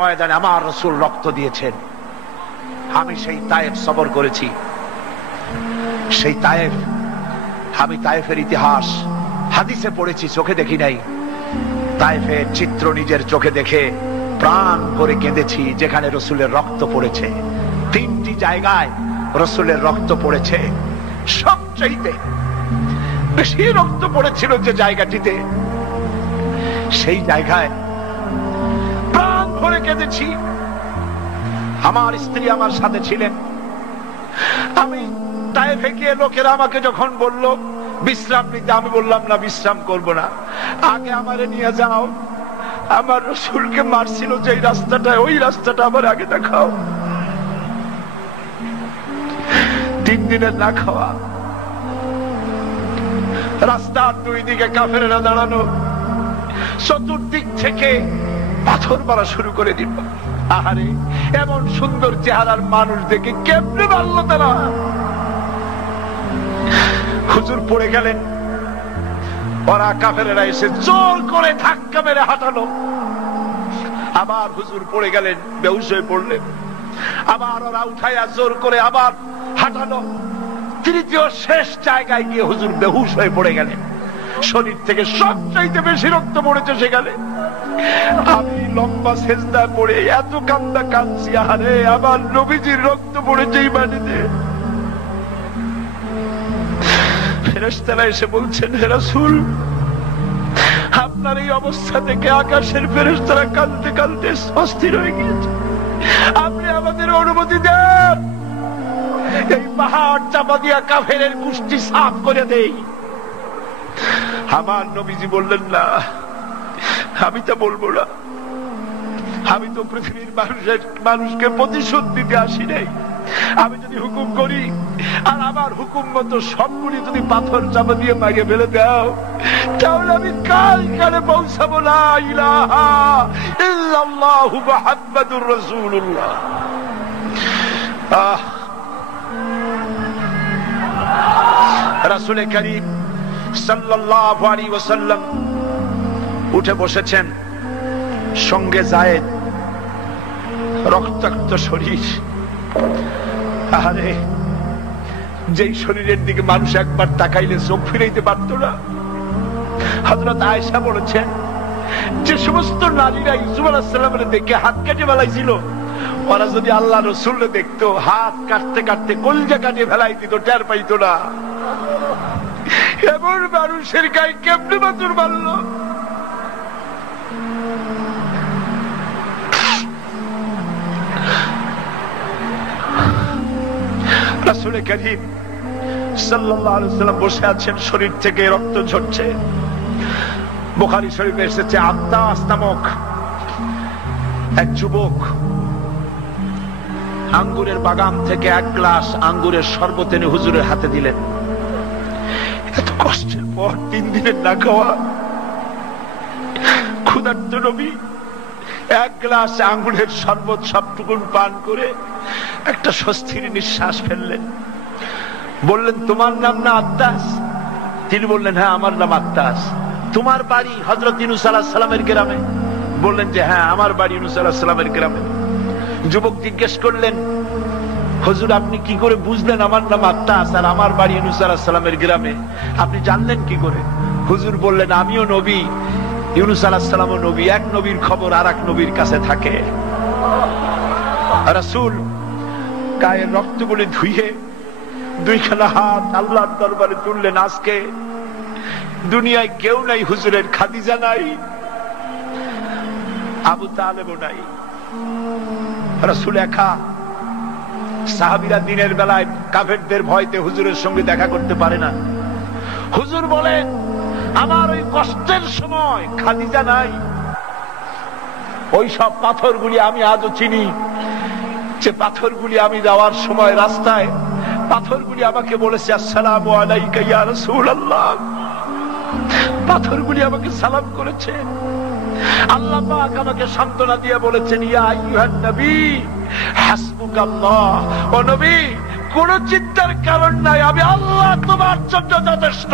ময়দানে আমার রাসূল রক্ত দিয়েছেন। আমি সেই তায়েফ সফর করেছি। সেই তায়েফ, আমি তায়েফের ইতিহাস হাদিসে পড়েছি, চোখে দেখি নাই। তায়েফের চিত্র নিজের চোখে দেখে প্রাণ করে কেঁদেছি, যেখানে রাসূলের রক্ত পড়েছে। 3টি জায়গায় রাসূলের রক্ত পড়েছে। সবচেয়ে বেশি রক্ত পড়েছিল যে জায়গাটিতে, সেই জায়গায় প্রাণ ভরে কেঁদেছি। আমার স্ত্রী আমার সাথে ছিলেন। আমি তায়েফে গিয়ে লোকেরা আমাকে যখন বলল বিশ্রাম নিতে, আমি বললাম না, বিশ্রাম করব না, আগে আমারে নিয়ে যাও। আমার রাসূলকে মারছিল যে রাস্তাটা, ওই রাস্তাটা আমার আগে দেখাও। 3 দিনের না খাওয়া, রাস্তার 2 দিকে কাফেররা দাঁড়ানো, চতুর্দিক থেকে পাথর মারা শুরু করে দিল। আহারে, এমন সুন্দর চেহারার মানুষ দেখে কেমনে মারল তারা। হুজুর পড়ে গেলেন, ওরা কাফেরেরা এসে জোর করে ধাক্কা মেরে হাঁটালো। আবার হুজুর পড়ে গেলেন, বেহুশ হয়ে পড়লেন। আবার ওরা উঠাইয়া জোর করে আবার হাঁটালো। তৃতীয় শেষ জায়গায় গিয়ে হুজুর বেহুশ হয়ে পড়ে গেলেন। শরীর থেকে সবচাইতে বেশি রক্ত পড়েছে সেখানে। আমি লম্বা সেজদায় পড়ে এত কান্দা কাঁদছি, আরে আমার নবীজির রক্ত পড়েছে এই মাটিতে। ফেরেশতারা এসে বলছেন, হে রাসূল, আপনার এই অবস্থা থেকে আকাশের ফেরেশতারা কাঁদতে কাঁদতে অস্থির হয়ে গিয়েছে। আপনি আমাদের অনুমতি দেন, এই পাহাড় চাপা দিয়া কাফেরের কুষ্টি সাফ করে দেই। আমার নবীজি বললেন, না, আমি তা বলবো না। আমি তো পৃথিবীর মানুষকে প্রতিশোধ দিতে আসি নাই। আমি যদি হুকুম করি আর আমার হুকুম মতো সবগুলি যদি পাথর চাপা দিয়ে মারিয়ে ফেলে দাও, তাহলে আমি কাল কালে পৌঁছাবো লা ইলাহা ইল্লাল্লাহু মুহাম্মাদুর রাসূলুল্লাহ। রাসূল করিম সাল্লাল্লাহু আলাইহি ওয়াসাল্লাম উঠে বসেছেন, সঙ্গে যায়েদ, রক্তাক্ত শরীর। আরে, যেই শরীরের দিকে মানুষ একবার তাকাইলে চোখ ফিরাইতে পারত না। হযরত আয়েশা বলেছেন, যে সমস্ত নারীরা ইউসুফ আলাইহিস সালামের দেখে হাত কেটে ফেলাইছিল, ওরা যদি আল্লাহ রাসূলকে দেখতো, হাত কাটতে কাটতে কলজা কাটে ফেলাই দিত, টের পাইতো না। এমন মানুষের গায়ে কেমনে পাথর মারল? রাসূল করিম সাল্লাল্লাহু আলাইহি ওয়াসাল্লাম বসে আছেন, শরীর থেকে রক্ত ঝরছে। বুখারী শরীফে এসেছে, আত্তাস নামক এক যুবক আঙ্গুরের বাগান থেকে 1 গ্লাস আঙ্গুরের শরবত এনে হুজুরের হাতে দিলেন। এত কষ্টের পর 3 দিনের না খাওয়া ক্ষুধার্ত নবী 1 গ্লাস আঙ্গুরের শরবত সবটুকুন পান করে একটা স্বস্তির নিঃশ্বাস ফেললেন। বললেন, তোমার নাম না আত্তাস? তিনি বললেন, হ্যাঁ, আমার নাম আত্তাস। তোমার বাড়ি হযরত ইউনূস আলাইহিস সালামের গ্রামে? বললেন যে হ্যাঁ, আমার বাড়ি ইউনূস আলাইহিস সালামের গ্রামে। যুবক জিজ্ঞেস করলেন, হুজুর, আপনি কি করে বুঝলেন আমার নাম আত্তাস আর আমার বাড়ি ইউনূস আলাইহিস সালামের গ্রামে? আপনি জানলেন কি করে? হুজুর বললেন, আমিও নবী, ইউনূস আলাইহিস সালামও নবী। এক নবীর খবর আর এক নবীর কাছে থাকে। রাসূল গায়ের রক্তগুলি ধুইয়ে 2খানা হাত আল্লাহর দরবারে তুললেন। আজকে দুনিয়ায় কেউ নাই হুজুরের, খাদিজা নাই, আবু তালেবও নাই, রাসূল একা। সাহাবীরা দিনের বেলায় কাফেরদের ভয়তে হুজুরের সঙ্গে দেখা করতে পারে না। হুজুর বলেন, আমার ওই কষ্টের সময় খাদিজা নাই। ওই সব পাথরগুলি আমি আজও চিনি, যে পাথরগুলি আমি যাওয়ার সময় রাস্তায় পাথরগুলি আমাকে বলেছে, আসসালামু আলাইকা ইয়া রাসূলুল্লাহ। পাথরগুলি আমাকে সালাম করেছে। আল্লাহ পাক আমাকে সান্ত্বনা দিয়ে বলেছেন, ইয়া আইয়ুহান নবী হাসবুকাল্লাহ। ও নবী, কোন চিন্তার কারণ নাই, আমি আল্লাহ তোমার জন্য যথেষ্ট।